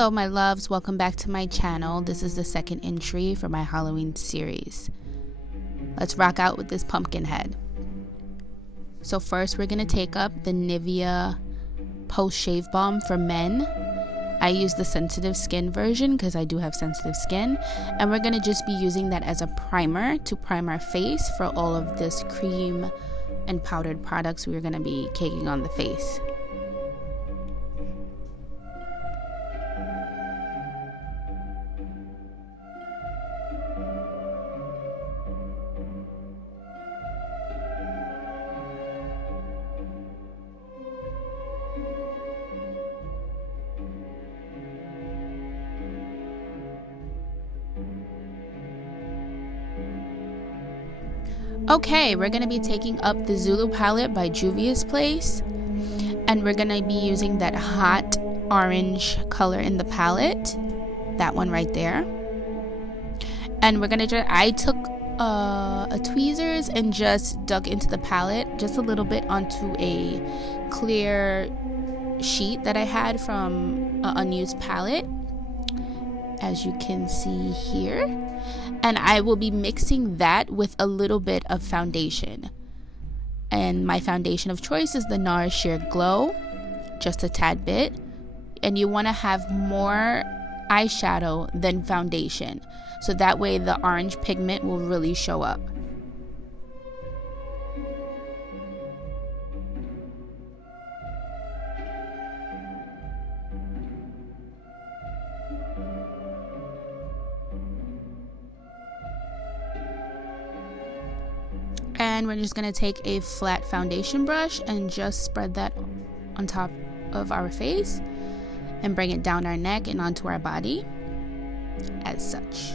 Hello my loves, welcome back to my channel. This is the second entry for my Halloween series. Let's rock out with this pumpkin head. So first we're going to take up the Nivea Post Shave Balm for men. I use the sensitive skin version because I do have sensitive skin. And we're going to just be using that as a primer to prime our face for all of this cream and powdered products we're going to be caking on the face. Okay, we're going to be taking up the Zulu palette by Juvia's Place, and we're going to be using that hot orange color in the palette, that one right there. And we're going to I took a tweezers and just dug into the palette just a little bit onto a clear sheet that I had from an unused palette, as you can see here. And I will be mixing that with a little bit of foundation. And my foundation of choice is the NARS Sheer Glow, just a tad bit. And you want to have more eyeshadow than foundation, so that way the orange pigment will really show up. And we're just going to take a flat foundation brush and just spread that on top of our face and bring it down our neck and onto our body as such.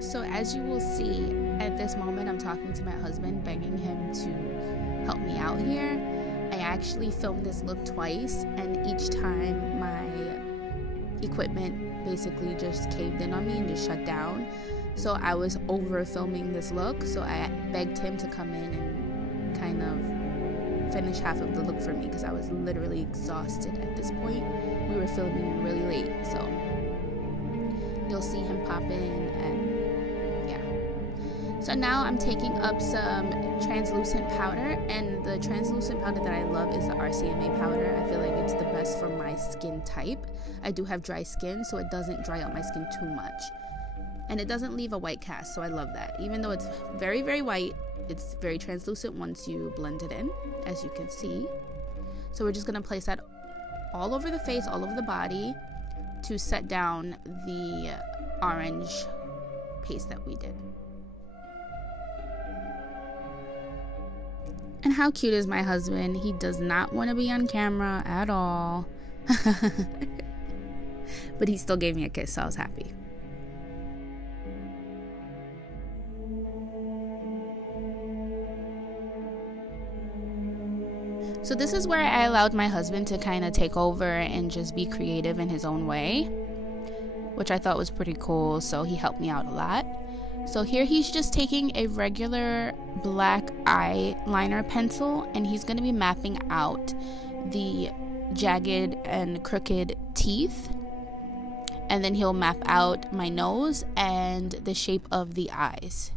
So as you will see, at this moment I'm talking to my husband, begging him to help me out here. I actually filmed this look twice, and each time my equipment basically just caved in on me and just shut down. So I was over filming this look, so I begged him to come in and kind of finish half of the look for me because I was literally exhausted at this point. We were filming really late, so you'll see him pop in. And so now I'm taking up some translucent powder, and the translucent powder that I love is the RCMA powder. I feel like it's the best for my skin type. I do have dry skin, so it doesn't dry out my skin too much. And it doesn't leave a white cast, so I love that. Even though it's very, very white, it's very translucent once you blend it in, as you can see. So we're just going to place that all over the face, all over the body, to set down the orange paste that we did. And how cute is my husband? He does not want to be on camera at all. But he still gave me a kiss, so I was happy. So this is where I allowed my husband to kind of take over and just be creative in his own way, which I thought was pretty cool, so he helped me out a lot. So here he's just taking a regular black eyeliner pencil, and he's going to be mapping out the jagged and crooked teeth, and then he'll map out my nose and the shape of the eyes.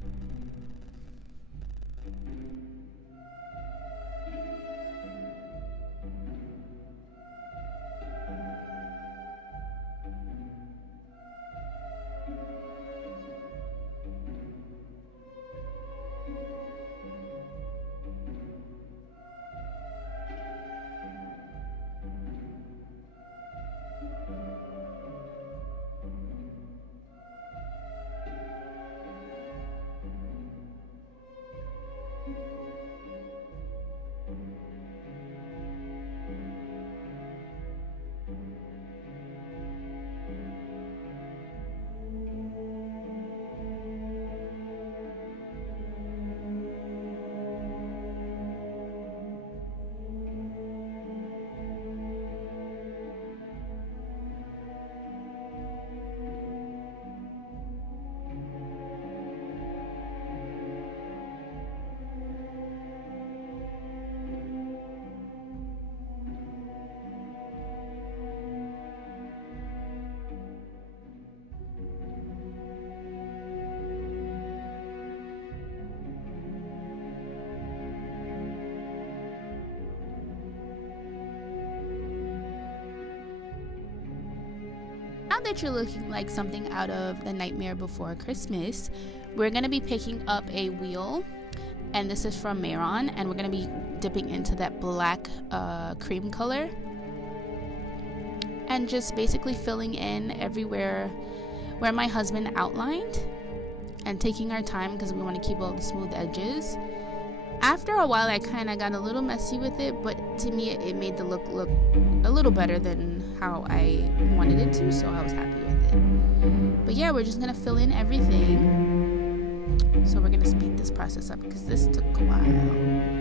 that you're looking like something out of The Nightmare Before Christmas, we're going to be picking up a wheel, and this is from Mayron, and we're going to be dipping into that black cream color and just basically filling in everywhere where my husband outlined, and taking our time because we want to keep all the smooth edges. After a while I kind of got a little messy with it, but to me it made the look a little better than how I wanted it to, so I was happy with it. But yeah, we're just gonna fill in everything. So we're gonna speed this process up because this took a while.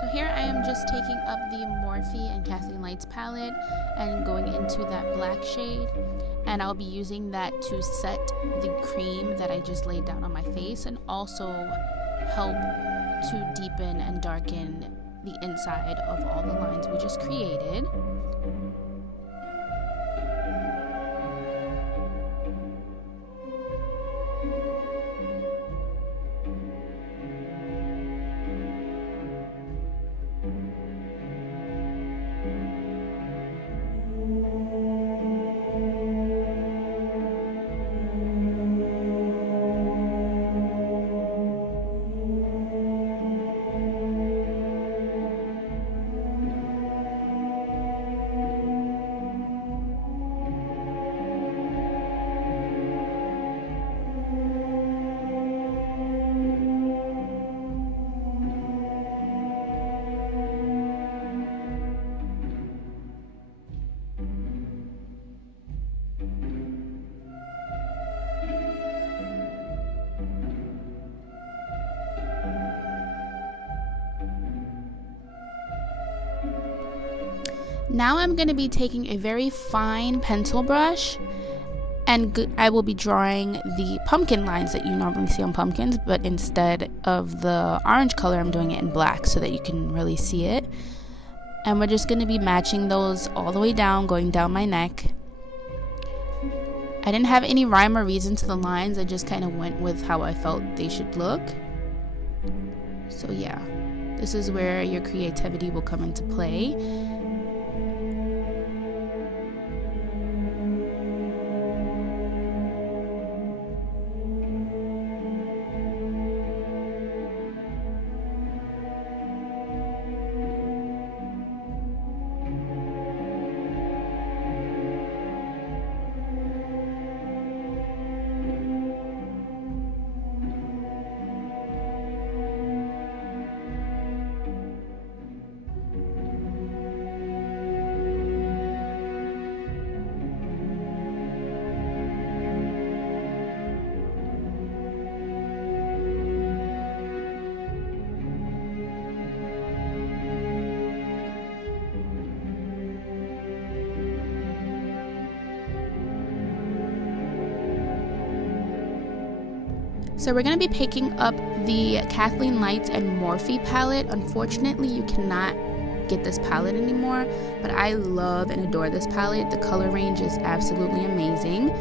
So here I am just taking up the Morphe and Casting Lights palette and going into that black shade, and I'll be using that to set the cream that I just laid down on my face, and also help to deepen and darken the inside of all the lines we just created. Now I'm going to be taking a very fine pencil brush, and I will be drawing the pumpkin lines that you normally see on pumpkins, but instead of the orange color, I'm doing it in black so that you can really see it. And we're just going to be matching those all the way down, going down my neck. I didn't have any rhyme or reason to the lines. I just kind of went with how I felt they should look. So yeah, this is where your creativity will come into play. So we're going to be picking up the Kathleen Lights and Morphe palette. Unfortunately, you cannot get this palette anymore, but I love and adore this palette. The color range is absolutely amazing.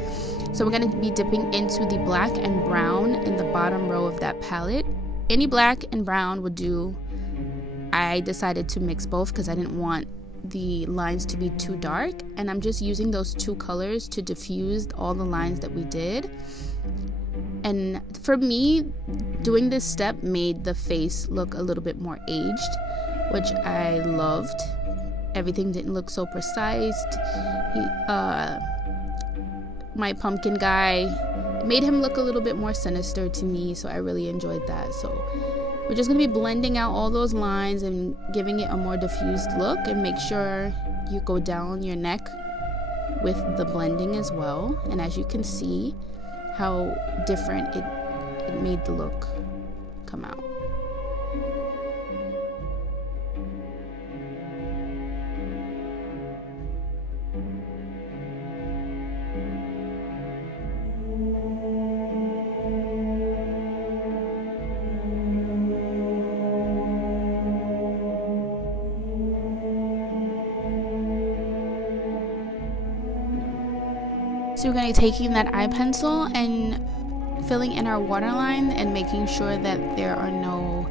So we're going to be dipping into the black and brown in the bottom row of that palette. Any black and brown would do. I decided to mix both because I didn't want the lines to be too dark, and I'm just using those two colors to diffuse all the lines that we did. And for me, doing this step made the face look a little bit more aged, which I loved. Everything didn't look so precise. My pumpkin guy, it made him look a little bit more sinister to me, so I really enjoyed that. So we're just going to be blending out all those lines and giving it a more diffused look, and make sure you go down your neck with the blending as well. And as you can see how different it made the look come out. So we're going to be taking that eye pencil and filling in our waterline and making sure that there are no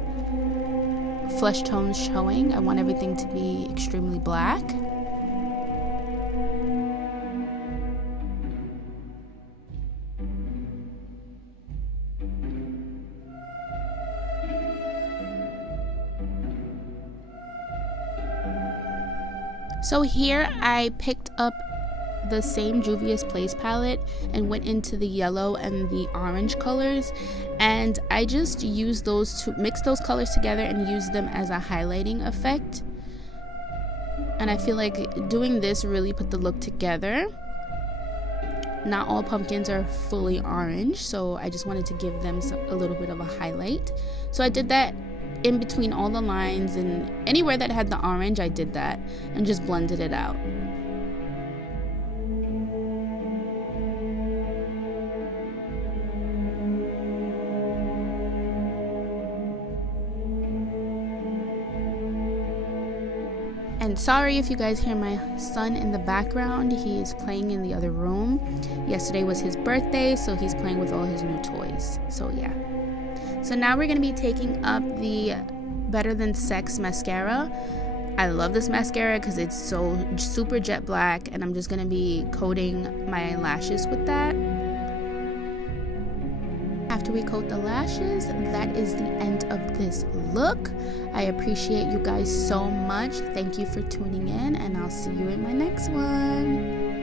flesh tones showing. I want everything to be extremely black. So here I picked up the same Juvia's Place palette and went into the yellow and the orange colors, and I just used those to mix those colors together and use them as a highlighting effect. And I feel like doing this really put the look together. Not all pumpkins are fully orange, so I just wanted to give them a little bit of a highlight. So I did that in between all the lines, and anywhere that had the orange I did that and just blended it out. And sorry if you guys hear my son in the background. He is playing in the other room. Yesterday was his birthday, so he's playing with all his new toys. So yeah. So now we're going to be taking up the Better Than Sex mascara. I love this mascara because it's so super jet black, and I'm just going to be coating my lashes with that. After we coat the lashes, that is the end of this look. I appreciate you guys so much. Thank you for tuning in, and I'll see you in my next one.